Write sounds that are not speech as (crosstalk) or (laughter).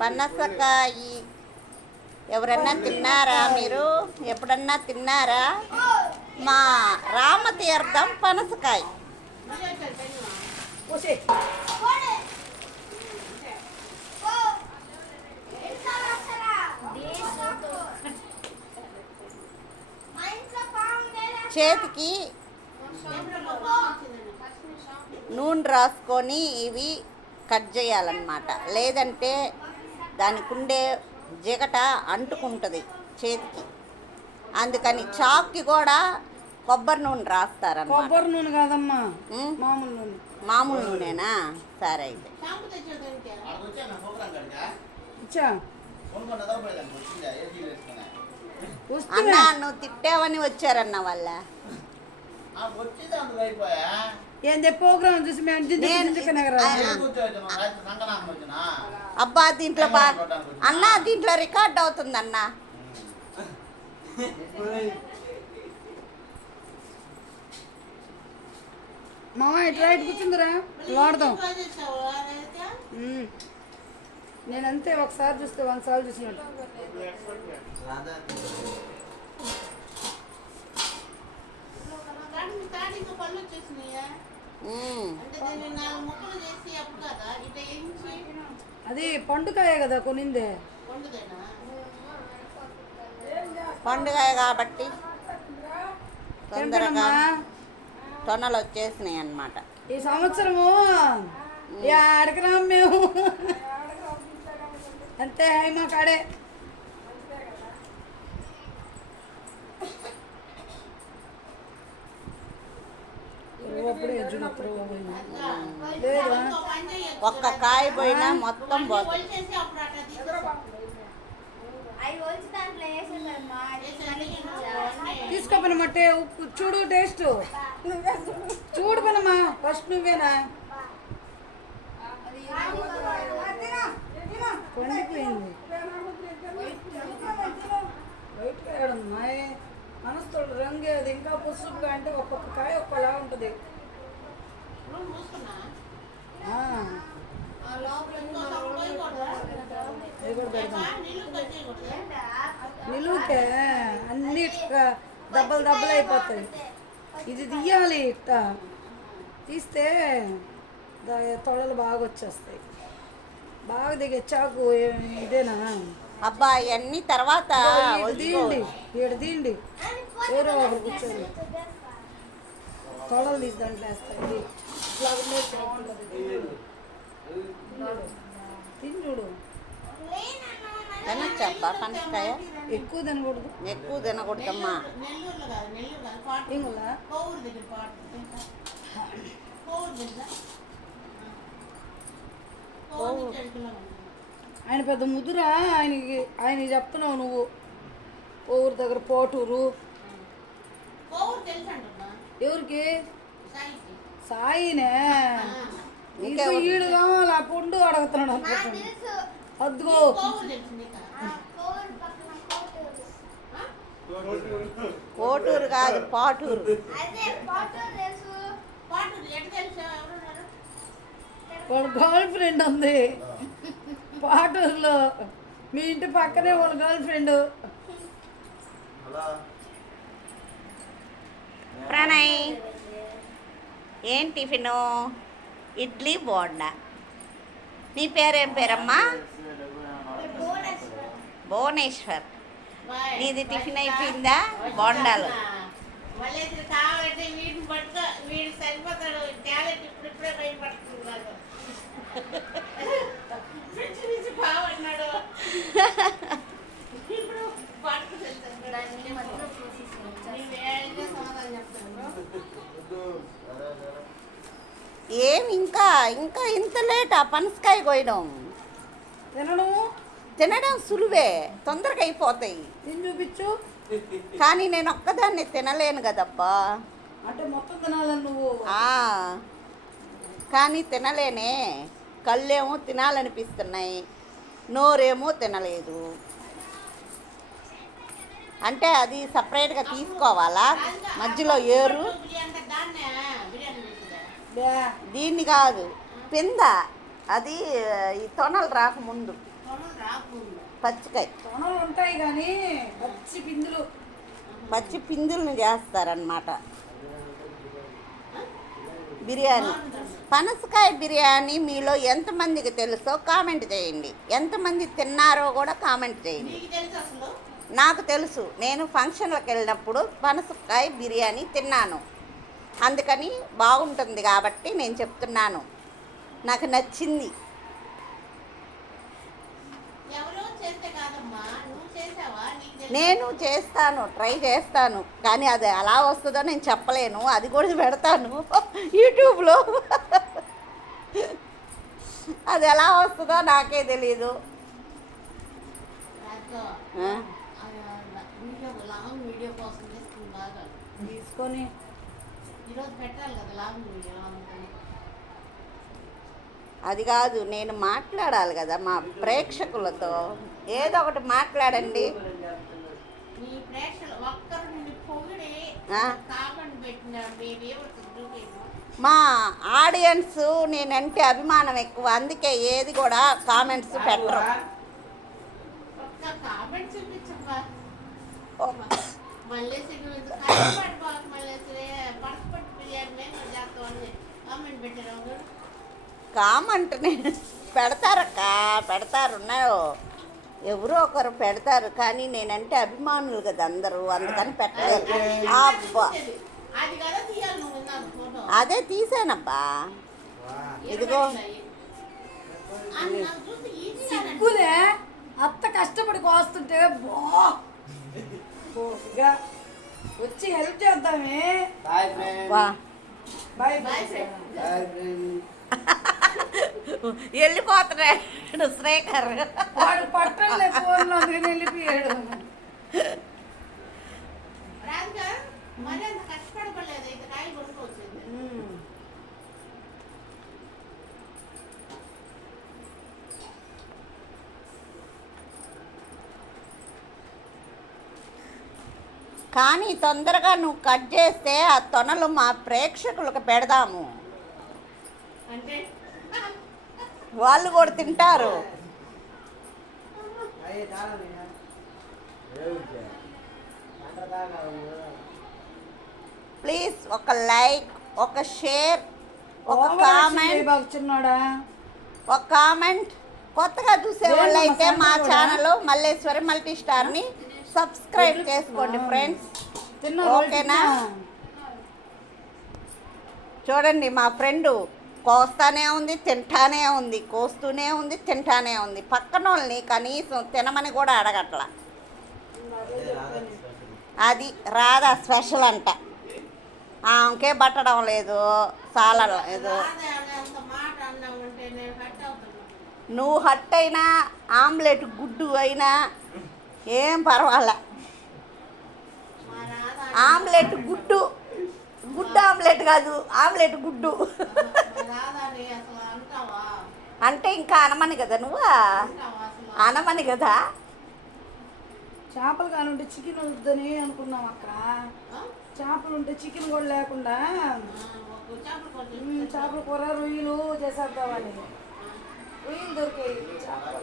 పనసకాయి ఎవరన్నా తిన్నారా మీరు? ఎప్పుడన్నా తిన్నారా? మా రామతీర్థం పనసకాయ. చేతికి నూనె రాసుకొని ఇవి కట్ చేయాలన్నమాట. లేదంటే దానికి ఉండే జిగట అంటుకుంటుంది చేతికి. అందుకని చాక్కి కూడా కొబ్బరి నూనె రాస్తారన్నమాట. కొబ్బరి నూనె కాదమ్మా మామూలు నూనె. మామూలు నూనెనా? సరే అయితే. ఇచ్చా. అన్న నువ్వు తిట్టావని వచ్చారన్న వాళ్ళ. ఏంది ప్రోగ్రామ్ చూసి మేము కదా. అబ్బా దీంట్లో బా అన్న దీంట్లో రికార్డ్ అవుతుంది అన్న మామ ఇట్లా ఇటు కూర్చుందిరా వాడదాం. నేనంతే ఒకసారి చూస్తే వంద సార్లు చూసినట్టు ఉమ్. అది పండుకాయ కదా కొనిందే. పండుగ కాబట్టి తొందరగా తొనలు వచ్చేసినాయి అన్నమాట ఈ సంవత్సరము? ఆడకి రాము మేము? అంతే హైమా కాడే ఒక్క కాయ పోయినా మొత్తం పోతుంది తీసుకోపోయిన మట్టే ఉప్పు చూడు టేస్ట్ చూడు పనమ్మా ఫస్ట్ నువ్వేనా పండిపోయింది వైట్ కాయడమ్మా మనస్తోడు రంగు అది ఇంకా పసుపుగా అంటే ఒక్కొక్క కాయ ఒక్కలా ఉంటుంది. నిలువుకే అన్ని దెబ్బలు దెబ్బలు అయిపోతాయి. ఇది తీయాలి ఇట్ట. తీస్తే తొడలు బాగా వచ్చేస్తాయి. బాగా దిగే చాకు ఇదేనా? అబ్బా ఇవన్నీ తర్వాత. తీయండి. ఈడ తీయండి. వేరే ఒకరు కూర్చోండి. తొడలు తీసి దాంట్లో వేస్తాయి ఇది ఇట్లా ఉండేది బాగుంటుంది తిని చూడు. తినొచ్చా అబ్బా పనసకాయ? ఎక్కువ తినకూడదు. ఎక్కువ తినకూడదమ్మా. ఇంగులా? కోవూరు ఆయన పెద్ద ముదురా ఆయనకి ఆయనకి చెప్తున్నావు నువ్వు. ఊరు దగ్గర పోటూరు. ఎవరికి? సాయినే? ఇంకా ఈడు కావాలి? ఆ. పుండు అడుగుతున్నాడు అనుకుంటున్నాడు అద్దుగో కోటూరు కాదు పాటూరు. గర్ల్ ఫ్రెండ్ ఉంది. పాటూరులో మీ ఇంటి పక్కనే వాళ్ళ గర్ల్ ఫ్రెండ్. ప్రణయ్ ఏం టిఫిను? ఇడ్లీ బోండా. నీ పేరేం పేరమ్మా? భువనేశ్వర్. నీది టిఫిన్ అయిపోయిందా? బోండాలు. సరిపోతాడు టాలెంట్ ఇప్పుడు ఏం ఇంకా ఇంకా ఇంత లేటా పనసకాయ కోయడం తినడం తినడం సులువే తొందరగా అయిపోతాయి. తిని చూపించు? కానీ నేను ఒక్కదాన్ని తినలేను కదబ్బా అంటే మొత్తం తినాలని నువ్వు? ఆ, కానీ తినలేనే. కళ్ళేమో తినాలనిపిస్తున్నాయి. నోరేమో తినలేదు. అంటే అది సపరేట్గా తీసుకోవాలా? మధ్యలో ఏరు. దాన్నే కాదు. పింద. అది ఈ తొనలు రాకముందు. పచ్చికాయ. తొనలు ఉంటాయి కానీ పచ్చి పిందులు. పచ్చి పిందులను చేస్తారనమాట బిర్యానీ. పనసకాయ బిర్యానీ మీలో ఎంతమందికి తెలుసో కామెంట్ చేయండి. ఎంతమంది తిన్నారో కూడా కామెంట్ చేయండి. నీకు తెలుసు. నేను ఫంక్షన్లకు వెళ్ళినప్పుడు పనసకాయ బిర్యానీ తిన్నాను. అందుకని బాగుంటుంది కాబట్టి నేను చెప్తున్నాను. నాకు నచ్చింది. ఎవరో చేస్తే కాదమ్మా నేను చేస్తాను ట్రై చేస్తాను. కానీ అది ఎలా వస్తుందో నేను చెప్పలేను. అది కూడా పెడతాను యూట్యూబ్లో. అది ఎలా వస్తుందో నాకే తెలీదు. తీసుకొని అది కాదు నేను మాట్లాడాలి కదా మా ప్రేక్షకులతో. ఏదో ఒకటి మాట్లాడండి. మా ఆడియన్స్ నేనంటే అభిమానం ఎక్కువ అందుకే ఏది కూడా కామెంట్స్ పెట్టారు. కామెంట్ నేను పెడతారక్క పెడతారు ఉన్నాయో ఎవరో ఒకరు పెడతారు కానీ నేనంటే అభిమానులు కదా అందరూ అందుకని పెట్టలేదు. అబ్బా. అది తీసానబ్బా. ఇదిగో. సిగ్గులే? అత్త కష్టపడి కోస్తుంటే బోగా. వచ్చి హెల్ప్ చేద్దామే. Boyfriend. వా boy boy boyfriend. Boy friend. (laughs) వెళ్ళిపోతున్నాడు శ్రేఖర్ వాడు పట్టలే ఫోన్లో అందుకని వెళ్ళిపోయాడు. కానీ తొందరగా నువ్వు కట్ చేస్తే ఆ తొనలు మా ప్రేక్షకులకు పెడదాము అంటే వాళ్ళు కూడా తింటారు. ప్లీజ్ ఒక లైక్ ఒక షేర్ ఒక కామెంట్. ఒక కామెంట్. కొత్తగా చూసే వాళ్ళు అయితే మా ఛానల్ మల్లేశ్వరి మల్టీ స్టార్ని సబ్స్క్రైబ్ చేసుకోండి ఫ్రెండ్స్. ఓకేనా? చూడండి మా ఫ్రెండ్. కోస్తానే ఉంది తింటానే ఉంది కోస్తూనే ఉంది తింటానే ఉంది. పక్కన వాళ్ళని కనీసం తినమని కూడా అడగట్ల. అది రాదా స్పెషల్ అంట. ఆమెకే పట్టడం లేదు చాలా లేదు. నువ్వు హట్ అయినా ఆమ్లెట్ గుడ్డు అయినా ఏం పర్వాలే. ఆమ్లెట్ గుడ్డు గుడ్డు ఆమ్లెట్ కాదు ఆమ్లెట్ గుడ్డు. అంటే ఇంకా అనమని కదా నువ్వు? అనమని కదా? చేపలు కానుంటే చికెన్ వద్దని అనుకున్నాం అక్క? చేపలు ఉంటే చికెన్ కూడా లేకుండా. చేపల కూర రొయ్యలు చేసేద్దామని రొయ్యలు దొరికాయి చేపలు.